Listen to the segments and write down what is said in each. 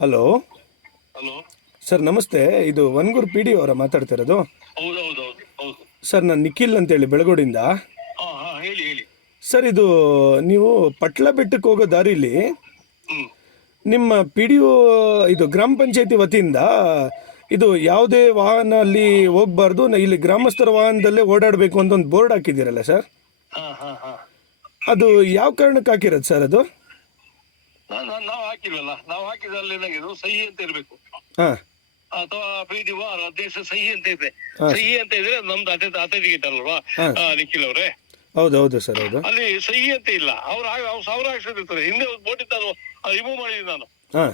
Hello hello. Sir, ನಮಸ್ತೆ. ಇದು ವನ್ಗೂರ್ P D ಅವರ ಮಾತಾಡ್ತಿರೋದು. ಹೌದು. ಸರ್, ನಾನು ನಿಖಿಲ್ ಅಂತೇಳಿ ಬೆಳಗೋಡಿಂದ. ಹೇಳಿ ಹೇಳಿ. ಸರ್, ಇದು ನೀವು ಪಟ್ಲ ಬೆಟ್ಟಕ್ಕೆ ಹೋಗೋ ದಾರಿಲಿ ಹ್ಮ್ ನಿಮ್ಮ ಪಿ ಡಿ ಒ ಇದು ಗ್ರಾಮ ಪಂಚಾಯತಿ ವತಿಯಿಂದ ಇದು ಯಾವುದೇ ವಾಹನ ಅಲ್ಲಿ ಹೋಗಬಾರ್ದು, ಇಲ್ಲಿ ಗ್ರಾಮಸ್ಥರ ವಾಹನದಲ್ಲೇ ಓಡಾಡಬೇಕು ಅಂತ ಒಂದು ಬೋರ್ಡ್ ಹಾಕಿದ್ದೀರಲ್ಲ ಸರ್. ಹಾ ಹಾ ಹಾ ಅದು ಯಾವ ಕಾರಣಕ್ಕೆ ಹಾಕಿರೋದು ಸರ್ ಅದು? ನಾವು ಹಾಕಿಲ್ವಲ್ಲ. ನಾವು ಹಾಕಿದಲ್ಲಿ ಏನಾಗಿದೆ, ಸಹಿ ಅಂತ ಇರ್ಬೇಕು ಹಾಂ ಅಥವಾ PDO ಅಧ್ಯಕ್ಷ ಸಹಿ ಅಂತ ಇದೆ. ಹಾ. ಸಹಿ ಅಂತ ಇದ್ರೆ ನಮ್ದು ಅಥೆಂಟಿಕೇಟ್ ಅಲ್ವಾ ಹಾ. ನಿಖಿಲ್ ಅವ್ರೆ. ಹೌದು ಸರ್, ಹೌದು. ಅಲ್ಲಿ ಸಹಿ ಅಂತ ಇಲ್ಲ. ಅವ್ರು ಸಾವಿರ ಹಾಕ್ಸಿರ್ತಾರೆ. ಹಿಂದೆ ಒಂದು ಬೋಟ್ ಇತ್ತು, ಅದು ರಿಮೂವ್ ಮಾಡಿದ್ದೀನಿ ನಾನು. ಹಾಂ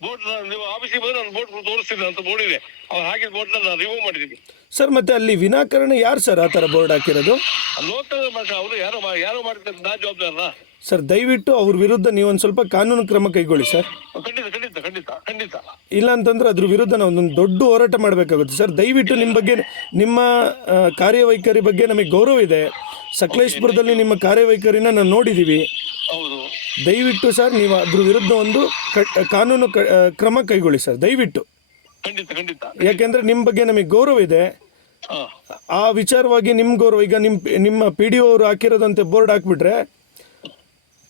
ಬೋಟ್ ನೀವು ಆಫೀಸಿಗೆ ಬಂದ್ರೆ ನಾನು ಬೋಟ್ ತೋರಿಸ್ತೀನಿ ಅಂತ ಬೋರ್ಡ್ ಇದೆ. ಅವ್ರು ಹಾಕಿದ ಬೋಟ್ ನಾನು ರಿಮೂವ್ ಮಾಡಿದ್ದೀನಿ. ಸರ್, ಮತ್ತೆ ಅಲ್ಲಿ ವಿನಾಕಾರಣ ಯಾರು ಸರ್ ಆ ಥರ ಬೋರ್ಡ್ ಹಾಕಿರೋದು? ಲೋಕಲ್ ಅವರು ಯಾರೋ ಮಾಡ್ತಾರೆ, ನಾ ಜವಾಬ್ದಾರನ. ಸರ್, ದಯವಿಟ್ಟು ಅವ್ರ ವಿರುದ್ಧ ನೀವೊಂದು ಸ್ವಲ್ಪ ಕಾನೂನು ಕ್ರಮ ಕೈಗೊಳ್ಳಿ ಸರ್. ಖಂಡಿತ ಖಂಡಿತ ಖಂಡಿತ ಖಂಡಿತ. ಇಲ್ಲ ಅಂತಂದ್ರೆ ಅದ್ರ ವಿರುದ್ಧ ನಾವು ಒಂದು ದೊಡ್ಡ ಹೋರಾಟ ಮಾಡಬೇಕಾಗುತ್ತೆ ಸರ್. ದಯವಿಟ್ಟು ನಿಮ್ಮ ಬಗ್ಗೆ, ನಿಮ್ಮ ಕಾರ್ಯವೈಖರಿ ಬಗ್ಗೆ ನಮಗೆ ಗೌರವ ಇದೆ. ಸಕಲೇಶ್ಪುರದಲ್ಲಿ ನಿಮ್ಮ ಕಾರ್ಯವೈಖರಿನ ನಾವು ನೋಡಿದ್ದೀವಿ. ಹೌದು. ದಯವಿಟ್ಟು ಸರ್, ನೀವು ಅದ್ರ ವಿರುದ್ಧ ಒಂದು ಕಾನೂನು ಕ್ರಮ ಕೈಗೊಳ್ಳಿ ಸರ್, ದಯವಿಟ್ಟು. ಖಂಡಿತ ಖಂಡಿತ. ಯಾಕೆಂದರೆ ನಿಮ್ಮ ಬಗ್ಗೆ ನಮಗೆ ಗೌರವ ಇದೆ. ಹಾ. ಆ ವಿಚಾರವಾಗಿ ನಿಮ್ಮ ಗೌರವ, ಈಗ ನಿಮ್ಮ ಪಿ ಡಿ ಒ ಅವರು ಹಾಕಿರೋದಂತೆ ಬೋರ್ಡ್ ಹಾಕ್ಬಿಟ್ರೆ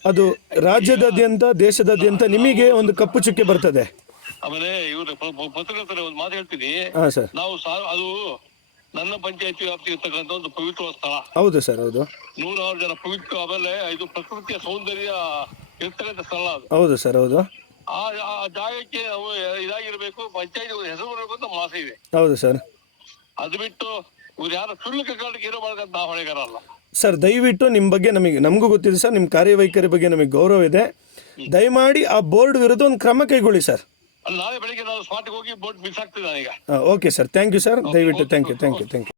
ಅದು ರಾಜ್ಯದಾದ್ಯಂತ, ದೇಶದಾದ್ಯಂತ ನಿಮಗೆ ಒಂದು ಕಪ್ಪು ಚುಕ್ಕೆ ಬರ್ತದೆ. ಆಮೇಲೆ ಇವ್ರ ಪತ್ರಕರ್ತರ ಒಂದು ಮಾತು ಹೇಳ್ತೀನಿ. ಹಾಂ ಸರ್. ನಾವು ಅದು ನನ್ನ ಪಂಚಾಯತಿ ವ್ಯಾಪ್ತಿ ಇರ್ತಕ್ಕಂಥ ಒಂದು ಪವಿತ್ರ ಸ್ಥಳ. ಹೌದು ಸರ್, ಹೌದು. 100,000 ಜನ ಪವಿತ್ರ. ಆಮೇಲೆ ಇದು ಪ್ರಕೃತಿಯ ಸೌಂದರ್ಯ ಇರ್ತಕ್ಕಂಥ ಸ್ಥಳ ಅದು. ಹೌದು ಸರ್, ಹೌದು. ಆ ಜಾಗಕ್ಕೆ ನಾವು ಇದಾಗಿರ್ಬೇಕು, ಪಂಚಾಯತಿ ಹೆಸರು ಬರಬೇಕು ಅಂತ ಆಸೆ ಇದೆ. ಹೌದು ಸರ್. ಅದು ಬಿಟ್ಟು ಇವ್ರು ಯಾರು ಕ್ಷುಲ್ಲಕ ಕಾರಣಕ್ಕೆ ಏನೋ ಮಾಡ್ಕಂತ ನಾವು ಹೊಣೆಗಾರ ಅಲ್ಲ ಸರ್. ದಯವಿಟ್ಟು ನಿಮ್ಮ ಬಗ್ಗೆ ನಮಗೂ ಗೊತ್ತಿದೆ ಸರ್, ನಿಮ್ಮ ಕಾರ್ಯವೈಖರಿ ಬಗ್ಗೆ ನಮಗೆ ಗೌರವ ಇದೆ. ದಯಮಾಡಿ ಆ ಬೋರ್ಡ್ ವಿರುದ್ಧ ಒಂದು ಕ್ರಮ ಕೈಗೊಳ್ಳಿ ಸರ್. ಅಲ್ಲಿ ನಾಳೆ ಬೆಳಿಗ್ಗೆ ನಾನು ಸ್ಪಾಟ್ಗೆ ಹೋಗಿ ಬೋಟ್ ಮಿಸ್ ಆಗ್ತಿದ್ದೆ ನಾನೀಗ. Okay sir, thank you sir. ದಯವಿಟ್ಟು ಥ್ಯಾಂಕ್ ಯು.